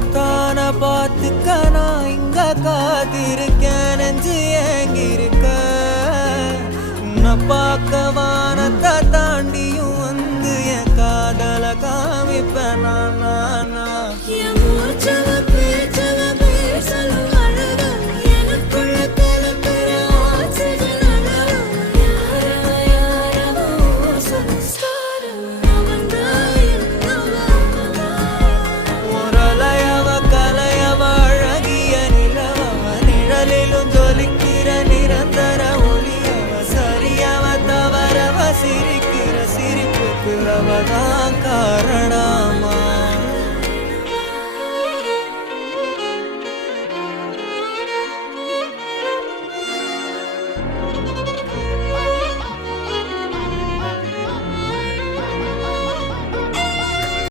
உன்னத்தான பார்த்துக்க நான் இங்க காத்திருக்கேன் நெஞ்சு ஏங்கிருக்க உன்னை பார்க்க வானத்தை தாண்டி